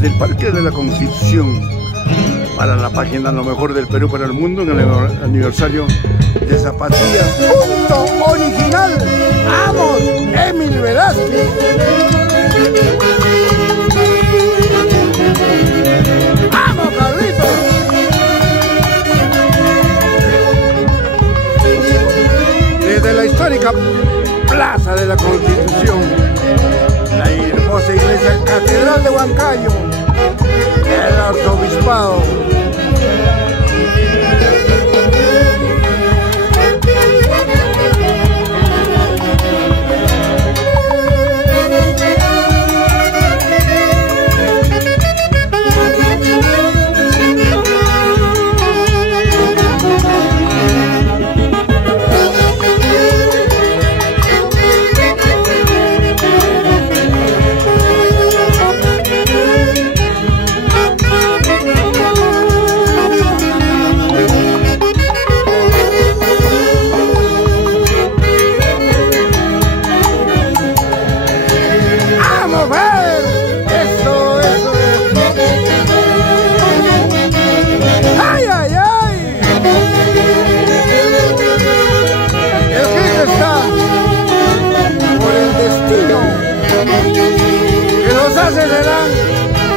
Del Parque de la Constitución para la página Lo Mejor del Perú para el Mundo en el aniversario de Zapatillas Punto Original. ¡Vamos, Emil Velázquez! ¡Vamos, Carlitos! Desde la histórica Plaza de la Constitución, la hermosa iglesia Catedral de Huancayo, el arzobispado. Serán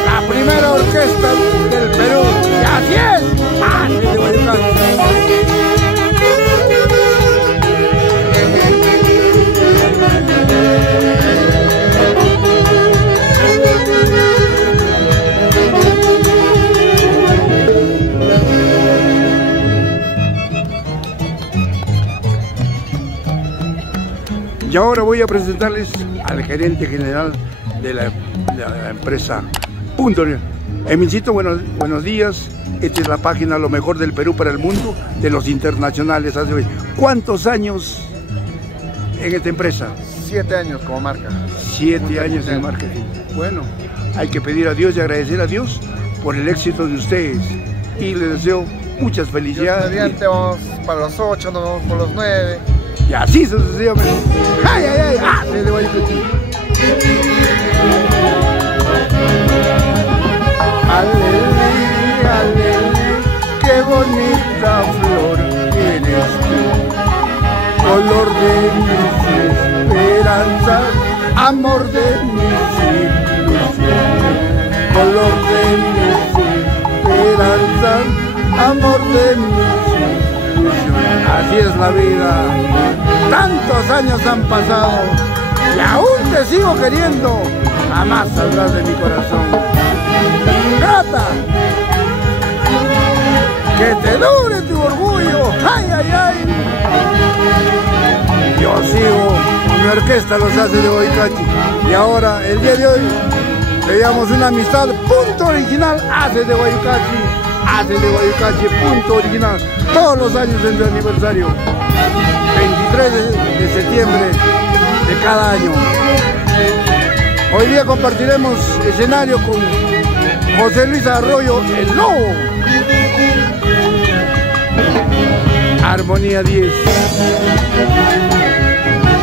la primera orquesta del Perú. Y así es. ¡Así de Guayucán! Y ahora voy a presentarles al gerente general de la empresa Punto. Emilcito, buenos días. Esta es la página Lo Mejor del Perú para el Mundo de los internacionales. ¿Cuántos años en esta empresa? 7 años como marca. 7 años en marketing. Bueno, hay que pedir a Dios y agradecer a Dios por el éxito de ustedes. Y les deseo muchas felicidades. Mediante vamos para los 8, nos vamos por los 9. Y así sucesivamente. ¡Ay, ay, ay! ¡Ah! Alelí, alelí, qué bonita flor eres tú, color de mis esperanzas, amor de mis ilusiones, color de mis esperanzas, amor de mis ilusiones. Así es la vida, tantos años han pasado y aún te sigo queriendo, jamás saldrás de mi corazón. Ingrata, que te dure tu orgullo, ay, ay, ay. Yo sigo con mi orquesta Los Haces de Boicachi y ahora, el día de hoy, le damos una amistad Punto Original, Haces de Boicachi, Haces de Boicachi, Punto Original, todos los años en su aniversario, 23 de septiembre de cada año. Hoy día compartiremos escenario con José Luis Arroyo, el Lobo. Armonía 10.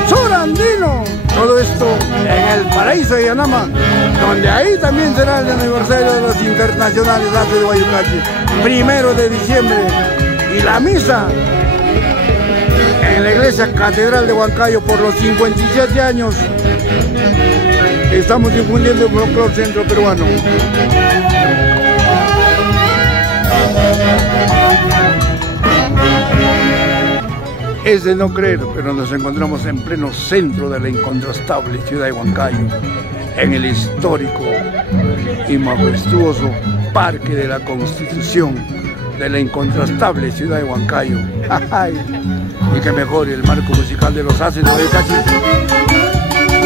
Surandino. Todo esto en el paraíso de Yanama, donde ahí también será el aniversario de los internacionales Haces de Guayucachi, 1 de diciembre. Y la misa en la iglesia Catedral de Huancayo por los 57 años. Estamos difundiendo el folclore centro peruano. Es de no creer, pero nos encontramos en pleno centro de la incontrastable ciudad de Huancayo, en el histórico y majestuoso Parque de la Constitución de la incontrastable ciudad de Huancayo. Y que mejore el marco musical de Los Haces de Boicachi.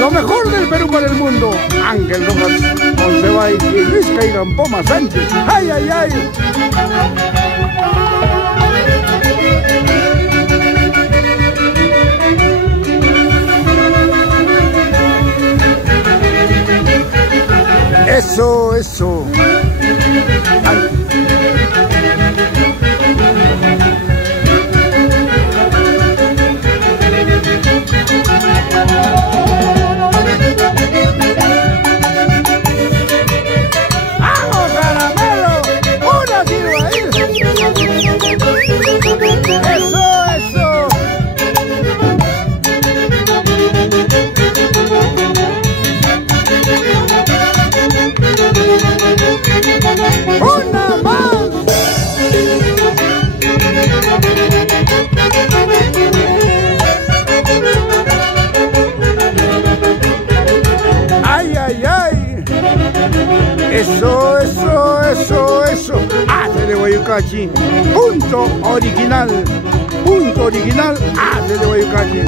Lo mejor del Perú para el mundo. Ángel Rojas Monsiváis y Luis Caigampoma Sánchez. ¡Ay, ay, ay! Eso, eso. Ay. Eso, eso, eso, eso. Hace de Guayucachi. Punto original. Punto original. Hace de Guayucachi.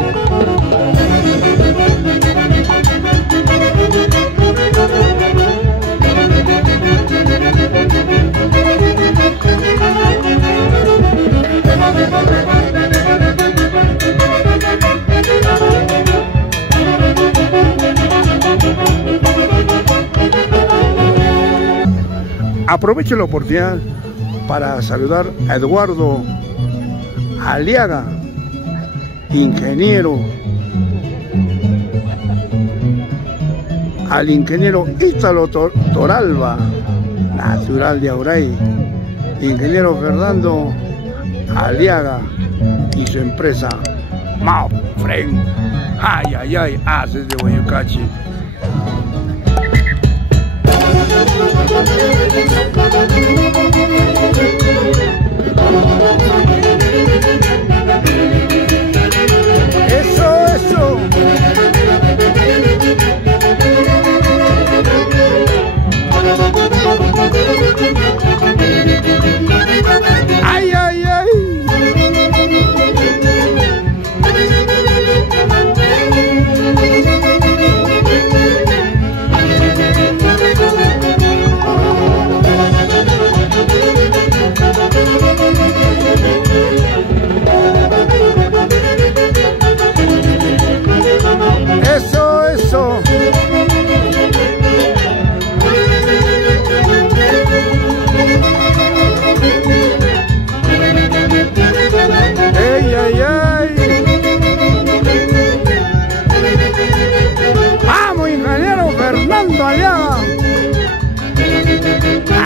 Aprovecho la oportunidad para saludar a Eduardo Aliaga, ingeniero, al ingeniero Ítalo Toralba, natural de Auray, ingeniero Fernando Aliaga y su empresa Mapfren. Ay, ay, ay, haces de Guayucachi. Eso, eso. Ay, ay, ay. Eso, eso. Ay, ay, ay. Vamos, ingeniero Fernando Aliaga.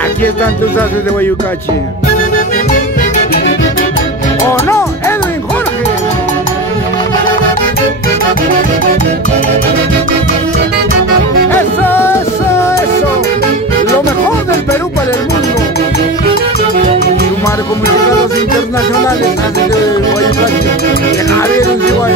Aquí están tus haces de Guayucachi. ¿O no, Edwin Jorge? Eso, eso, eso. Lo mejor del Perú para el mundo. Sumar comunicados internacionales haces de Guayucachi. De Javier Unciguay.